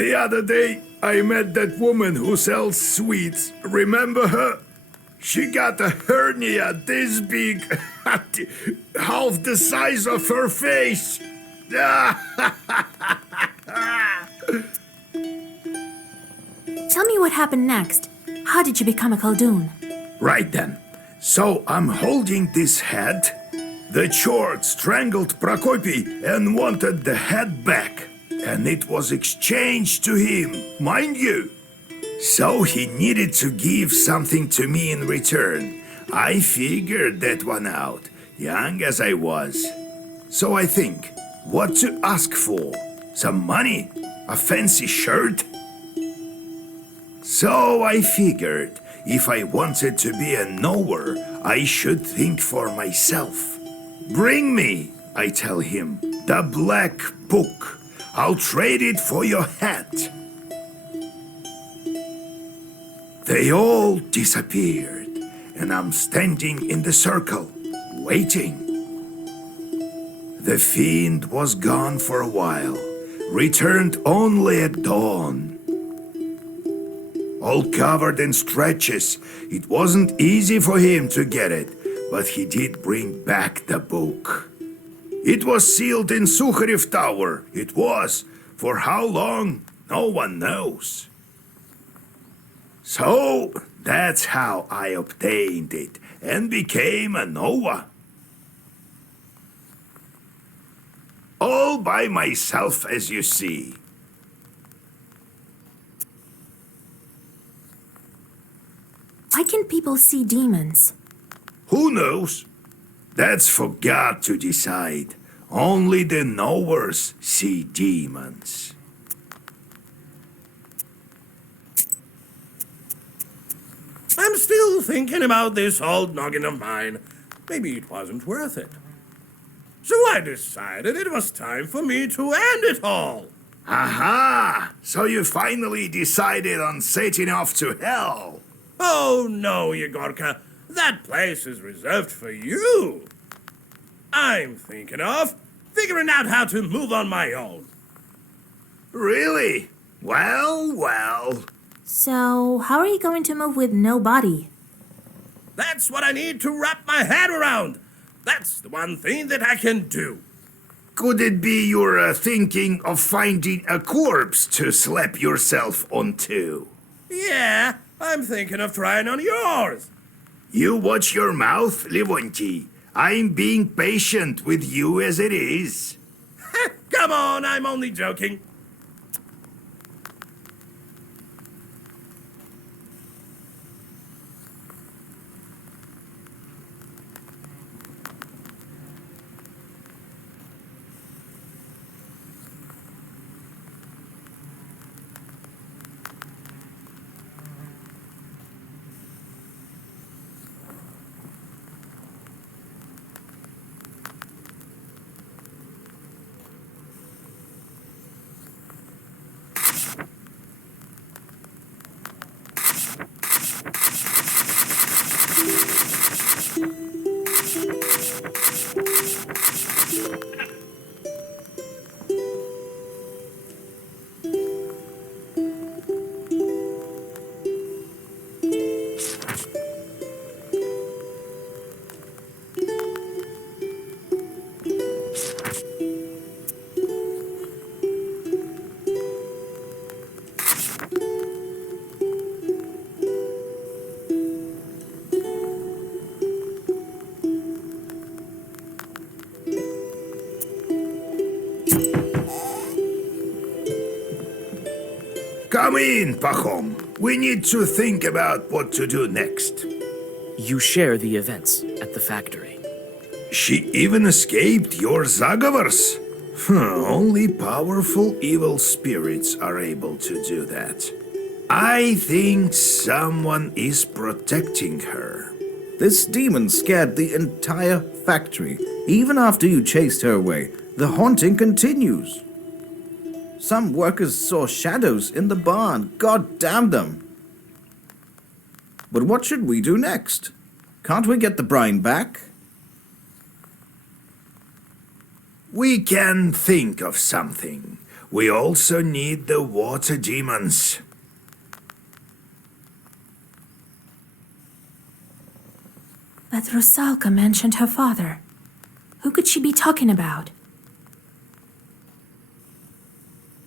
The other day, I met that woman who sells sweets. Remember her? She got a hernia this big, half the size of her face. Tell me what happened next. How did you become a Khaldun? Right then. So I'm holding this head. The Chord strangled Prokopy and wanted the head back. And it was exchanged to him, mind you. So he needed to give something to me in return. I figured that one out, young as I was. So I think, what to ask for? Some money? A fancy shirt? So I figured, if I wanted to be a knower, I should think for myself. Bring me, I tell him, the black book. I'll trade it for your hat. They all disappeared, and I'm standing in the circle, waiting. The fiend was gone for a while, returned only at dawn. All covered in scratches, it wasn't easy for him to get it, but he did bring back the book. It was sealed in Sukharev Tower. It was. For how long, no one knows. So, that's how I obtained it and became a Noah. All by myself, as you see. Why can people see demons? Who knows? That's for God to decide. Only the knowers see demons. I'm still thinking about this old noggin of mine. Maybe it wasn't worth it. So I decided it was time for me to end it all. Aha! So you finally decided on setting off to hell. Oh no, Yegorka. That place is reserved for you. I'm thinking of figuring out how to move on my own. Really? Well. So, how are you going to move with no body? That's what I need to wrap my head around. That's the one thing that I can do. Could it be you're thinking of finding a corpse to slap yourself onto? Yeah, I'm thinking of trying on yours. You watch your mouth, Levonti. I'm being patient with you as it is. Come on, I'm only joking. Come in, Pachom. We need to think about what to do next. You share the events at the factory. She even escaped your Zagavars. Only powerful evil spirits are able to do that. I think someone is protecting her. This demon scared the entire factory. Even after you chased her away, the haunting continues. Some workers saw shadows in the barn. God damn them. But what should we do next? Can't we get the brine back? We can think of something. we also need the water demons. But Rusalka mentioned her father. Who could she be talking about?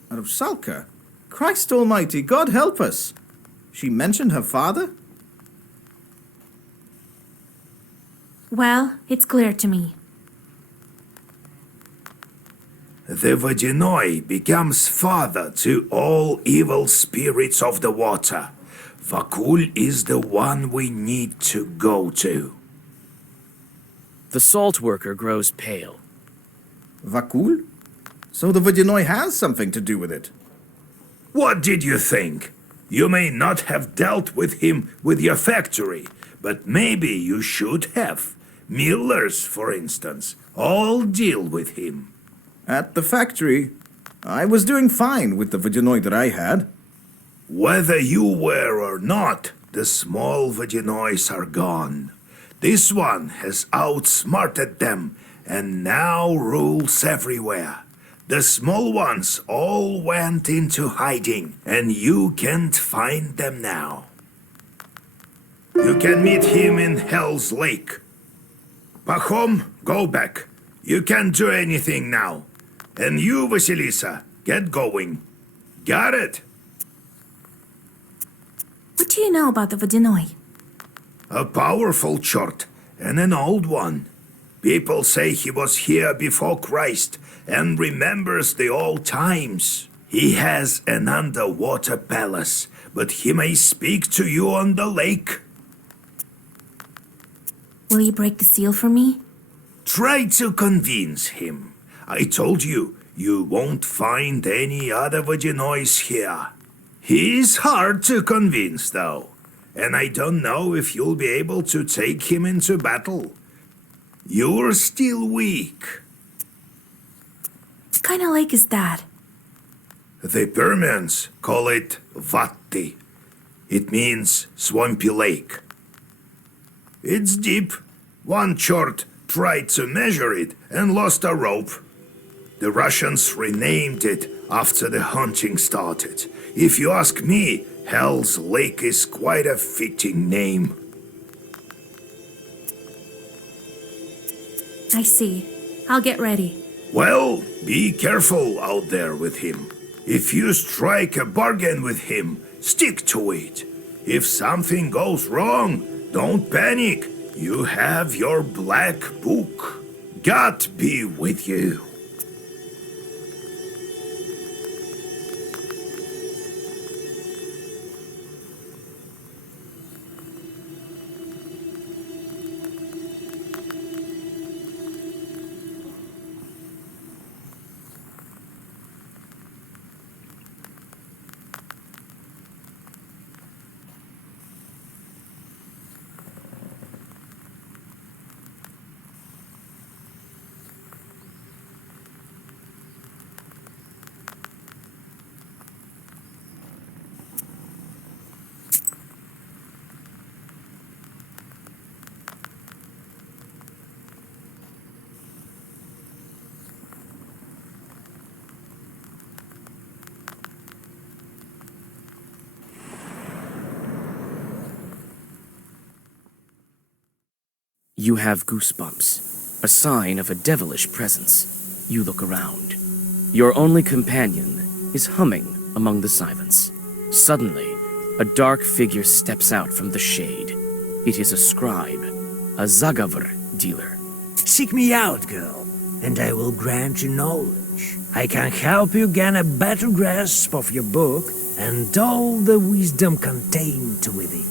Rusalka? Christ almighty, God help us! She mentioned her father? Well, it's clear to me. The Vodyanoi becomes father to all evil spirits of the water. Vakul is the one we need to go to. The salt worker grows pale. Vakul? So the Vodyanoi has something to do with it. What did you think? You may not have dealt with him with your factory, but maybe you should have. Millers, for instance, all deal with him. At the factory, I was doing fine with the Vodyanoi that I had. Whether you were or not, the small Vodyanois are gone. This one has outsmarted them and now rules everywhere. The small ones all went into hiding, and you can't find them now. You can meet him in Hell's Lake. Pahom, go back. You can't do anything now. And you, Vasilisa, get going. Got it? What do you know about the Vodyanoi? A powerful chort, and an old one. People say he was here before Christ and remembers the old times. He has an underwater palace, but he may speak to you on the lake. Will you break the seal for me? Try to convince him. I told you, you won't find any other Vodyanois here. He's hard to convince, though, and I don't know if you'll be able to take him into battle. You're still weak. What kind of lake is that? The Permians call it Vatti. It means swampy lake. It's deep. One chort tried to measure it and lost a rope. The Russians renamed it after the hunting started. If you ask me, Hell's Lake is quite a fitting name. I see. I'll get ready. Well, be careful out there with him. If you strike a bargain with him, stick to it. If something goes wrong, don't panic. You have your black book. God be with you. You have goosebumps, a sign of a devilish presence. You look around. Your only companion is humming among the silence. Suddenly, a dark figure steps out from the shade. It is a scribe, a Zagavr dealer. Seek me out, girl, and I will grant you knowledge. I can help you gain a better grasp of your book and all the wisdom contained within.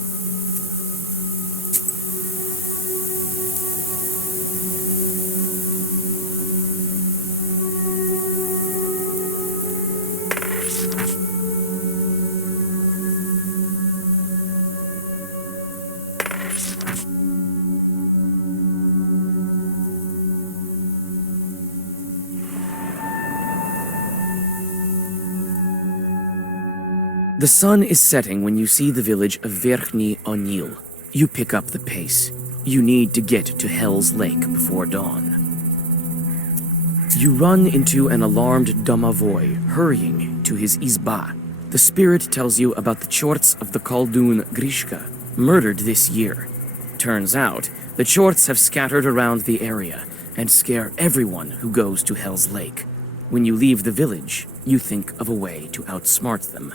The sun is setting when you see the village of Verkhny Onil. You pick up the pace. You need to get to Hell's Lake before dawn. You run into an alarmed domovoi hurrying to his izba. The spirit tells you about the chorts of the Khaldun Grishka, murdered this year. Turns out, the chorts have scattered around the area and scare everyone who goes to Hell's Lake. When you leave the village, you think of a way to outsmart them.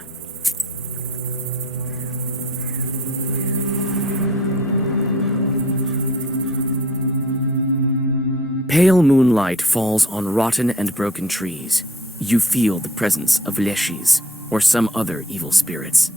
Pale moonlight falls on rotten and broken trees. You feel the presence of leshis, or some other evil spirits.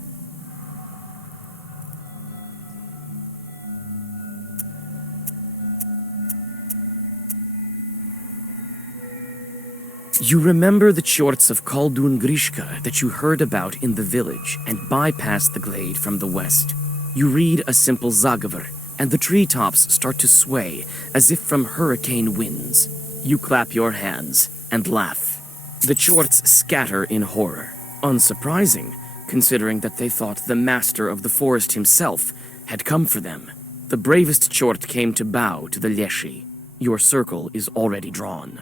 You remember the chorts of Khaldun Grishka that you heard about in the village and bypass the glade from the west. You read a simple zagavar, and the treetops start to sway as if from hurricane winds. You clap your hands and laugh. The chorts scatter in horror. Unsurprising, considering that they thought the master of the forest himself had come for them. The bravest chort came to bow to the leshi. Your circle is already drawn.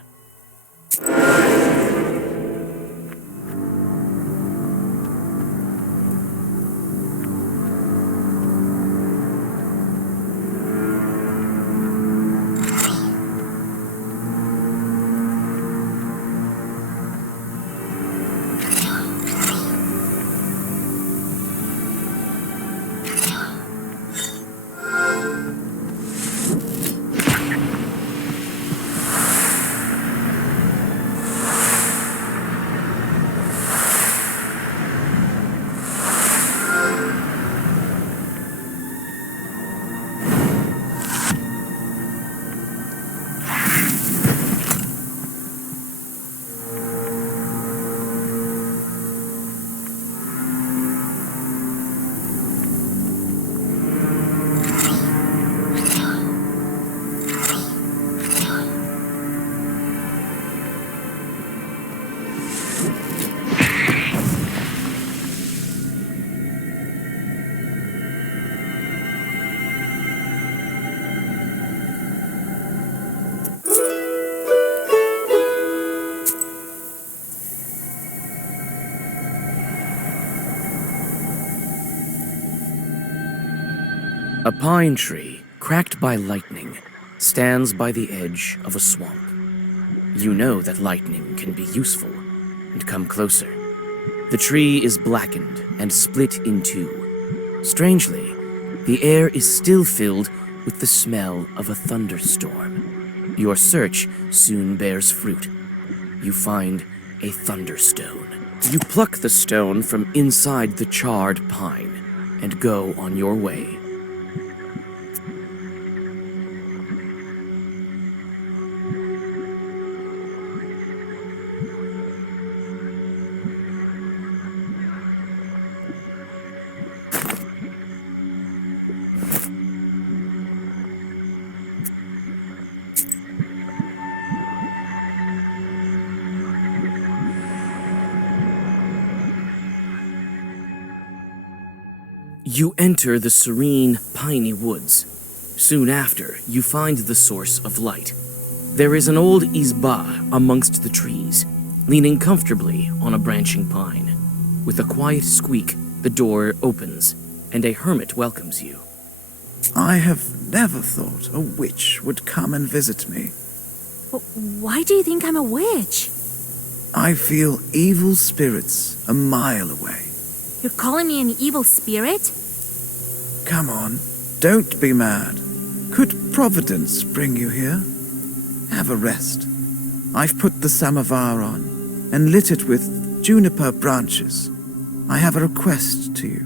A pine tree, cracked by lightning, stands by the edge of a swamp. You know that lightning can be useful, and come closer. The tree is blackened and split in two. Strangely, the air is still filled with the smell of a thunderstorm. Your search soon bears fruit. You find a thunderstone. You pluck the stone from inside the charred pine and go on your way. You enter the serene, piney woods. Soon after, you find the source of light. There is an old izba amongst the trees, leaning comfortably on a branching pine. With a quiet squeak, the door opens, and a hermit welcomes you. I have never thought a witch would come and visit me. Why do you think I'm a witch? I feel evil spirits a mile away. You're calling me an evil spirit? Come on, don't be mad. Could Providence bring you here? Have a rest. I've put the samovar on and lit it with juniper branches. I have a request to you.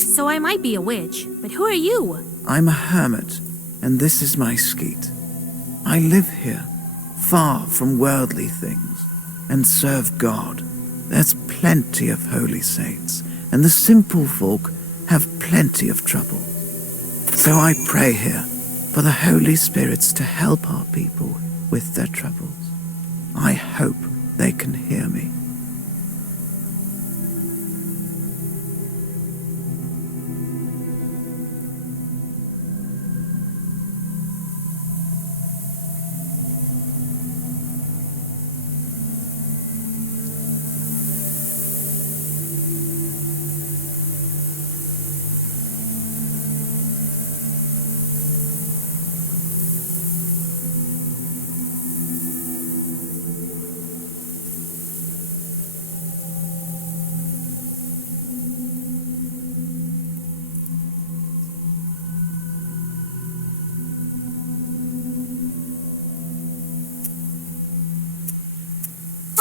So I might be a witch, but who are you? I'm a hermit, and this is my skeet. I live here, far from worldly things, and serve God. There's plenty of holy saints, and the simple folk have plenty of trouble. So I pray here for the holy spirits to help our people with their troubles. I hope they can hear me.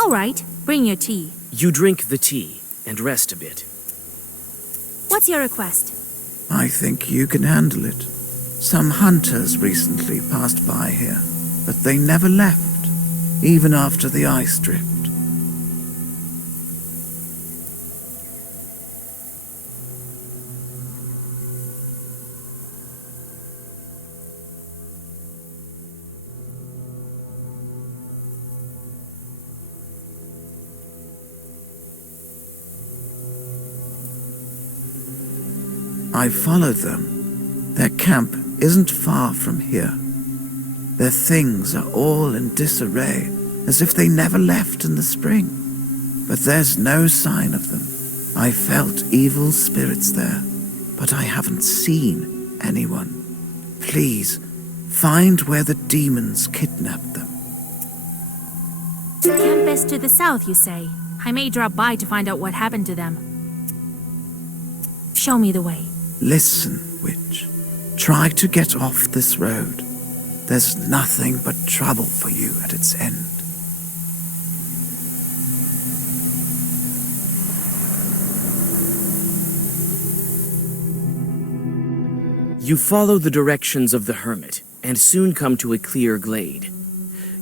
All right, bring your tea. You drink the tea and rest a bit. What's your request? I think you can handle it. Some hunters recently passed by here, but they never left, even after the ice drift. I followed them. Their camp isn't far from here. Their things are all in disarray, as if they never left in the spring. But there's no sign of them. I felt evil spirits there, but I haven't seen anyone. Please, find where the demons kidnapped them. Camp is to the south, you say. I may drop by to find out what happened to them. Show me the way. Listen, witch. Try to get off this road. There's nothing but trouble for you at its end. You follow the directions of the hermit and soon come to a clear glade.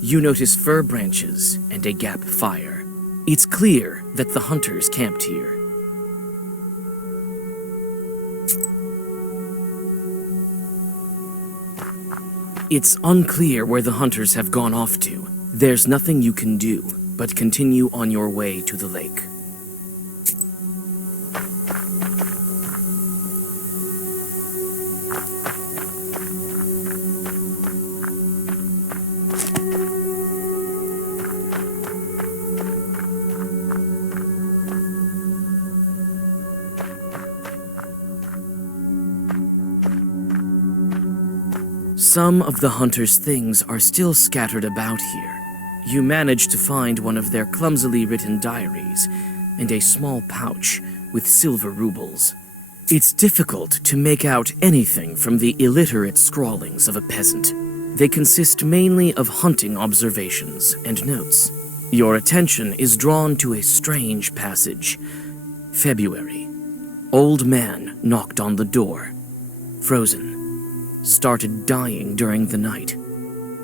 You notice fir branches and a gap fire. It's clear that the hunters camped here. It's unclear where the hunters have gone off to. There's nothing you can do but continue on your way to the lake. Some of the hunters' things are still scattered about here. You manage to find one of their clumsily written diaries and a small pouch with silver rubles. It's difficult to make out anything from the illiterate scrawlings of a peasant. They consist mainly of hunting observations and notes. Your attention is drawn to a strange passage. February. Old man knocked on the door. Frozen. Started dying during the night.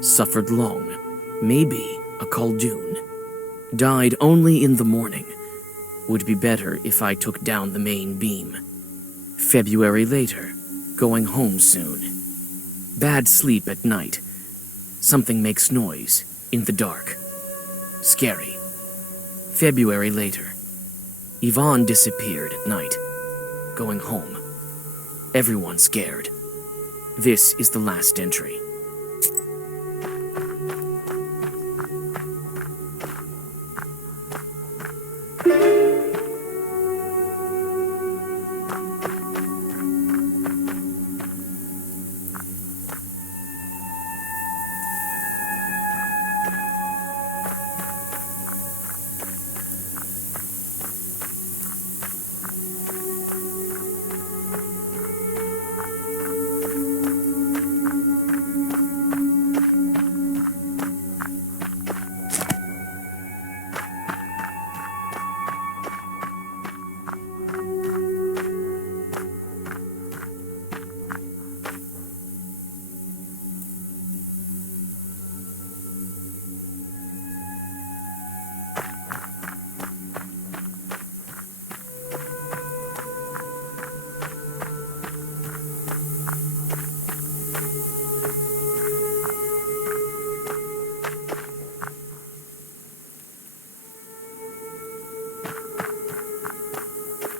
Suffered long. Maybe a Khaldun. Died only in the morning. Would be better if I took down the main beam. February later. Going home soon. Bad sleep at night. Something makes noise in the dark. Scary. February later. Yvonne disappeared at night. Going home. Everyone scared. This is the last entry.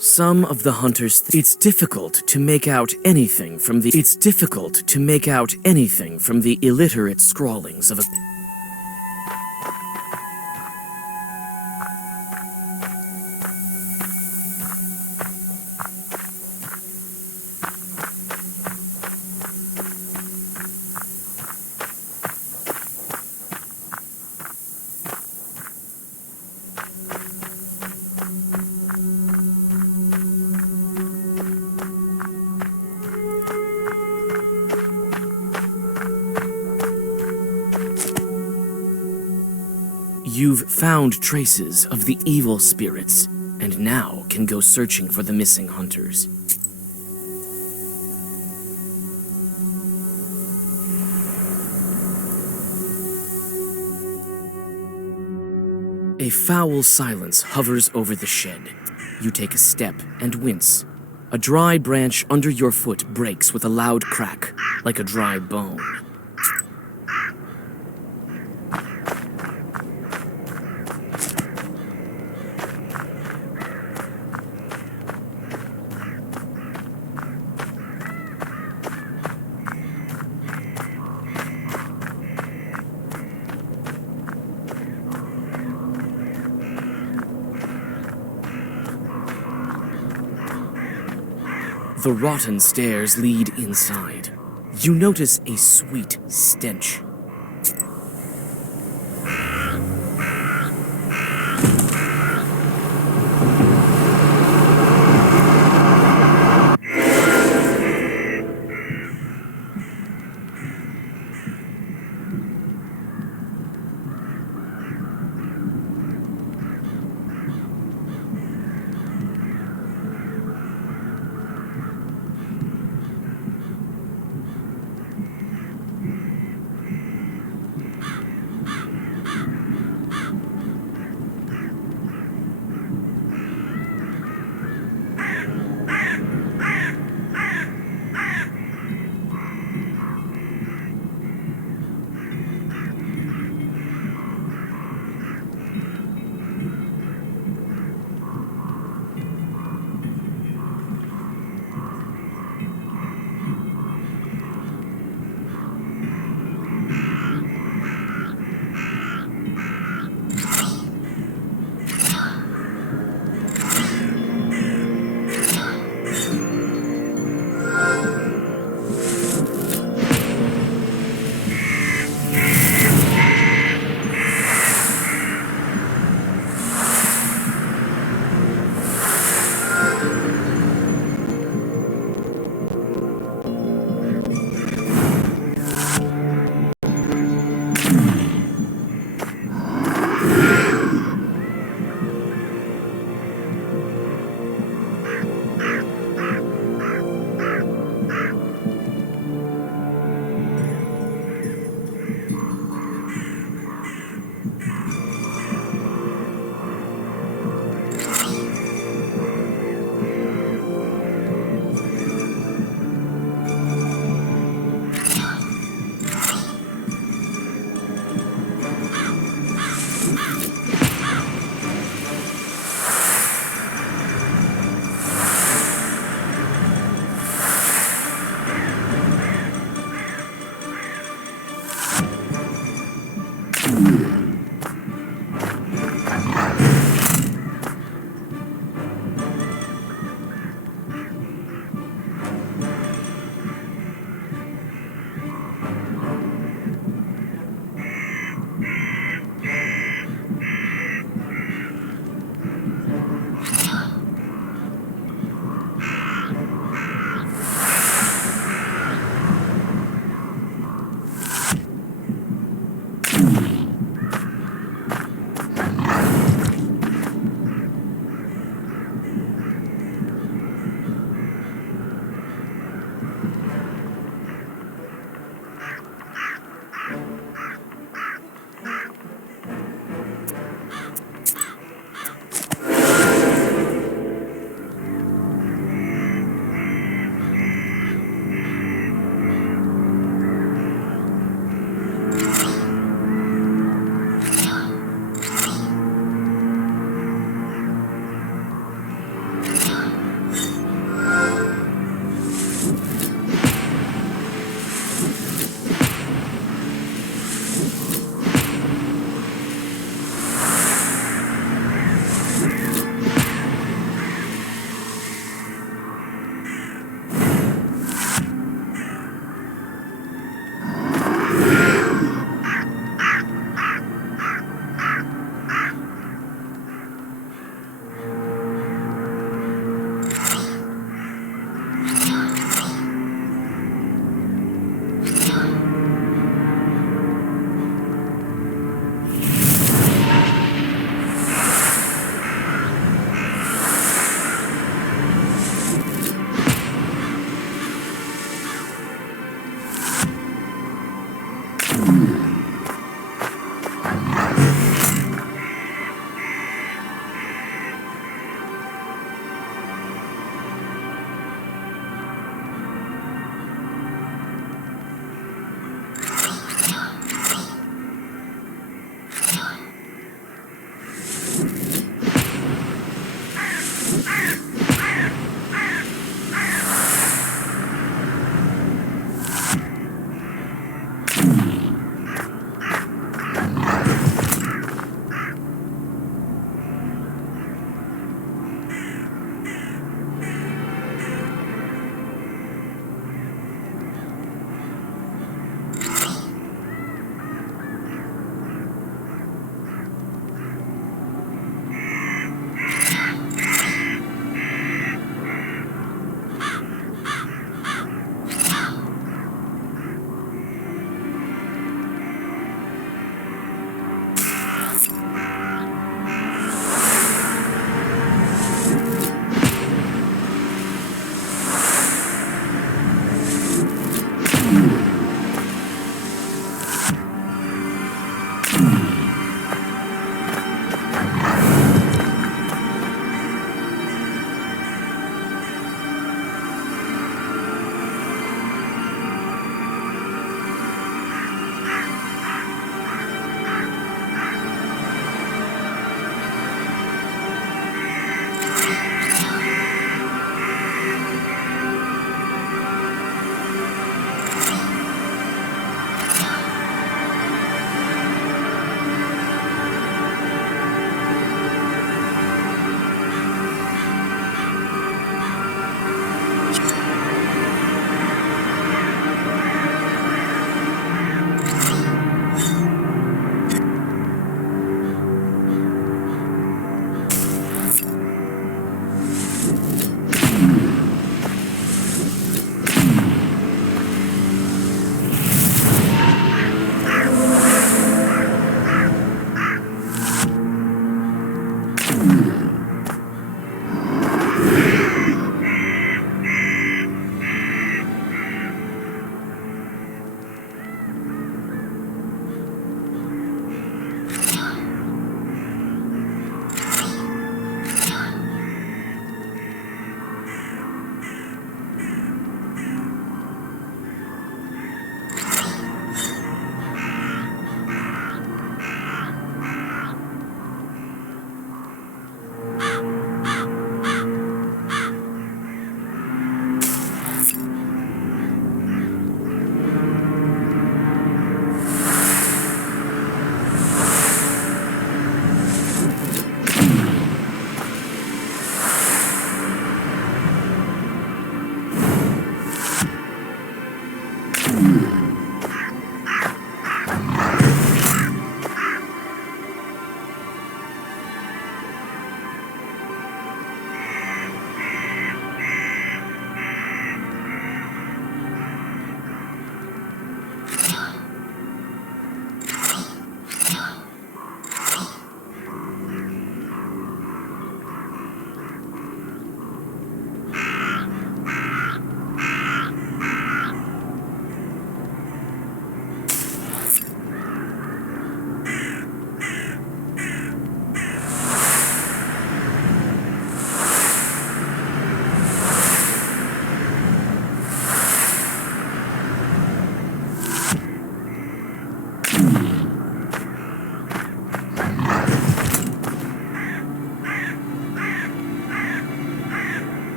Some of the hunters. It's difficult to make out anything from the illiterate scrawlings of a. You've found traces of the evil spirits, and now can go searching for the missing hunters. A foul silence hovers over the shed. You take a step and wince. A dry branch under your foot breaks with a loud crack, like a dry bone. The rotten stairs lead inside. You notice a sweet stench.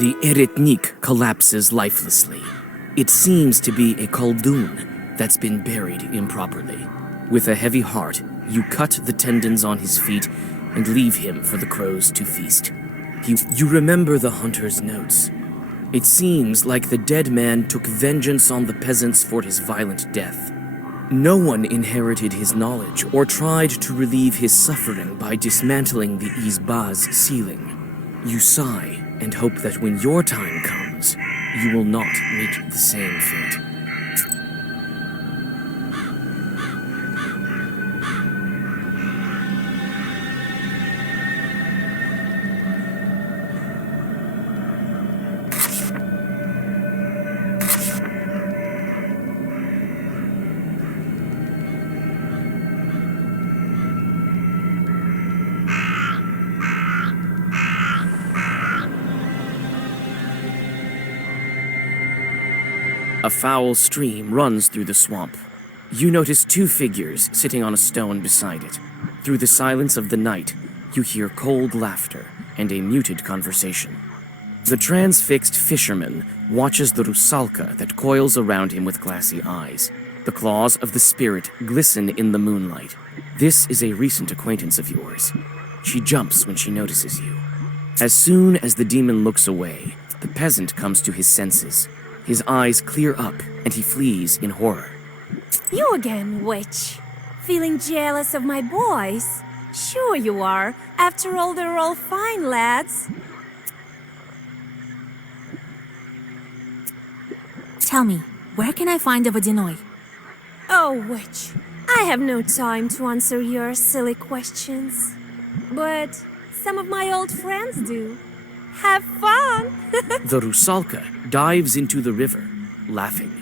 The Eretnik collapses lifelessly. It seems to be a Khaldun that's been buried improperly. With a heavy heart, you cut the tendons on his feet and leave him for the crows to feast. You remember the hunter's notes. It seems like the dead man took vengeance on the peasants for his violent death. No one inherited his knowledge or tried to relieve his suffering by dismantling the Izba's ceiling. You sigh and hope that when your time comes, you will not meet the same fate. A foul stream runs through the swamp. You notice two figures sitting on a stone beside it. Through the silence of the night, you hear cold laughter and a muted conversation. The transfixed fisherman watches the Rusalka that coils around him with glassy eyes. The claws of the spirit glisten in the moonlight. This is a recent acquaintance of yours. She jumps when she notices you. As soon as the demon looks away, the peasant comes to his senses. His eyes clear up, and he flees in horror. You again, witch. Feeling jealous of my boys? Sure you are. After all, they're all fine lads. Tell me, where can I find a Vodinoy? Oh, witch, I have no time to answer your silly questions. But some of my old friends do. Have fun! The Rusalka dives into the river, laughing.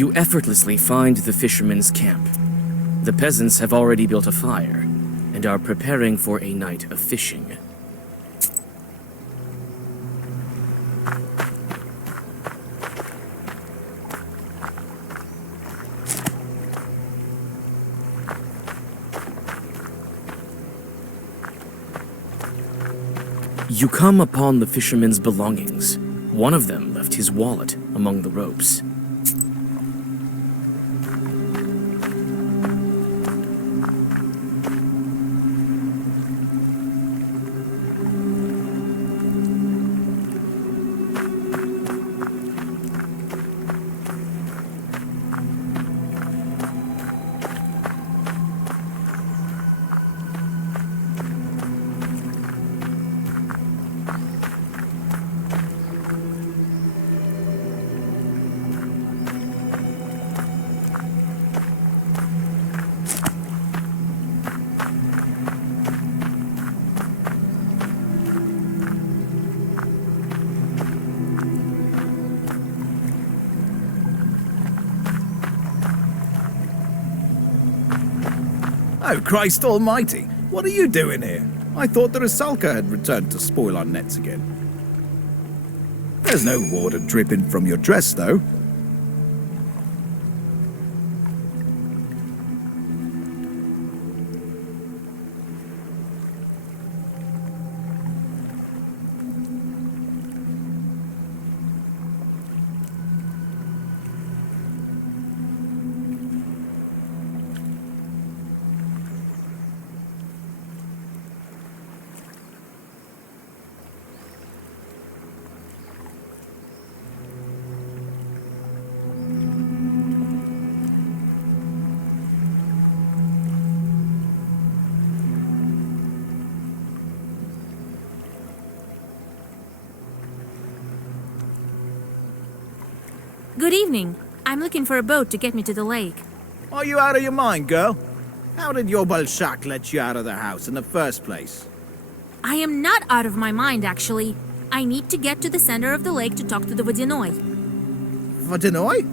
You effortlessly find the fishermen's camp. The peasants have already built a fire and are preparing for a night of fishing. You come upon the fishermen's belongings. One of them left his wallet among the ropes. Oh, Christ almighty! What are you doing here? I thought the Rusalka had returned to spoil our nets again. There's no water dripping from your dress, though. Good evening. I'm looking for a boat to get me to the lake. Are you out of your mind, girl? How did your Balshak let you out of the house in the first place? I am not out of my mind, actually. I need to get to the center of the lake to talk to the Vodyanoi. Vodyanoi?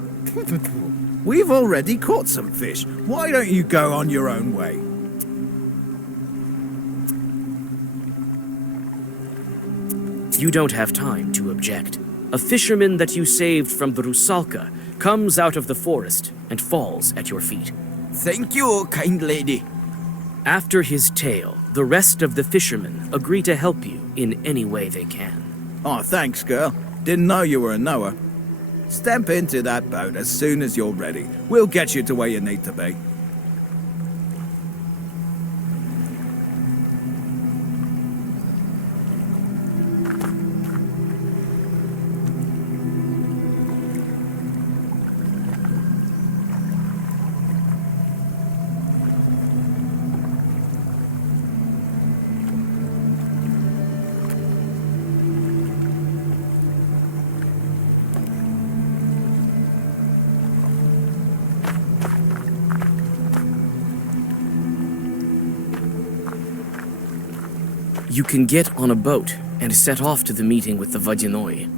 We've already caught some fish. Why don't you go on your own way? You don't have time to object. A fisherman that you saved from the Rusalka comes out of the forest and falls at your feet. Thank you, kind lady. After his tale, the rest of the fishermen agree to help you in any way they can. Oh, thanks, girl. Didn't know you were a knower. Step into that boat as soon as you're ready. We'll get you to where you need to be. You can get on a boat and set off to the meeting with the Vodyanoi.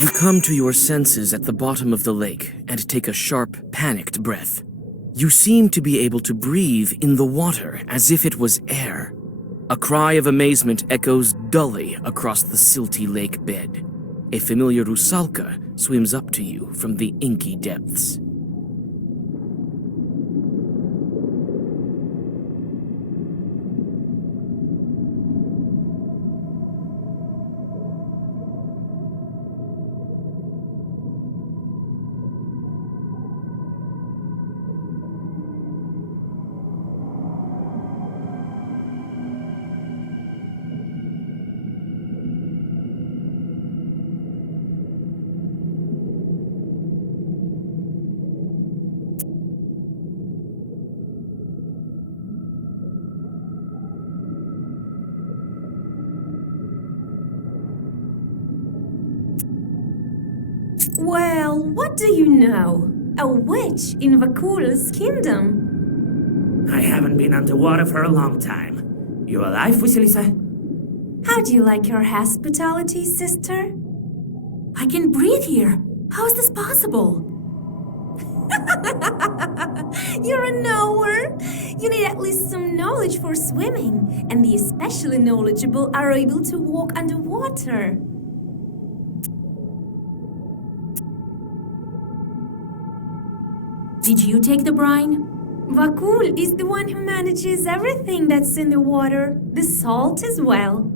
You come to your senses at the bottom of the lake and take a sharp, panicked breath. You seem to be able to breathe in the water as if it was air. A cry of amazement echoes dully across the silty lake bed. A familiar Rusalka swims up to you from the inky depths. Well, what do you know? A witch in Vakul's kingdom. I haven't been underwater for a long time. You alive, Rusalka? How do you like your hospitality, sister? I can breathe here. How is this possible? You're a knower. You need at least some knowledge for swimming, and the especially knowledgeable are able to walk underwater. Did you take the brine? Vakul is the one who manages everything that's in the water, the salt as well.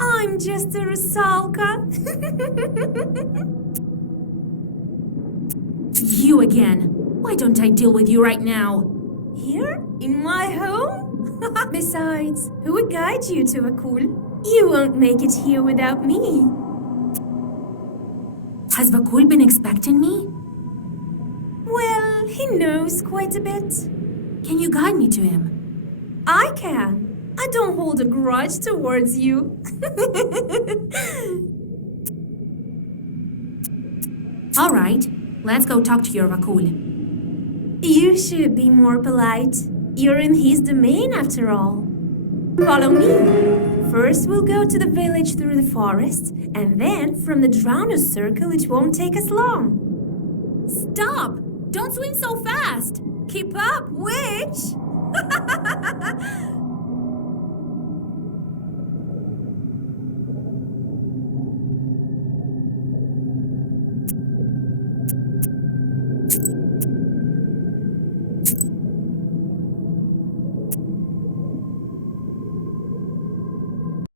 I'm just a Rusalka. You again. Why don't I deal with you right now? Here? In my home? Besides, who would guide you to Vakul? You won't make it here without me. Has Vakul been expecting me? Well, he knows quite a bit. Can you guide me to him? I can. I don't hold a grudge towards you. All right, let's go talk to your Vakul. You should be more polite. You're in his domain after all. Follow me. First, we'll go to the village through the forest, and then from the Drowners Circle, it won't take us long. Stop! Don't swim so fast! Keep up, witch!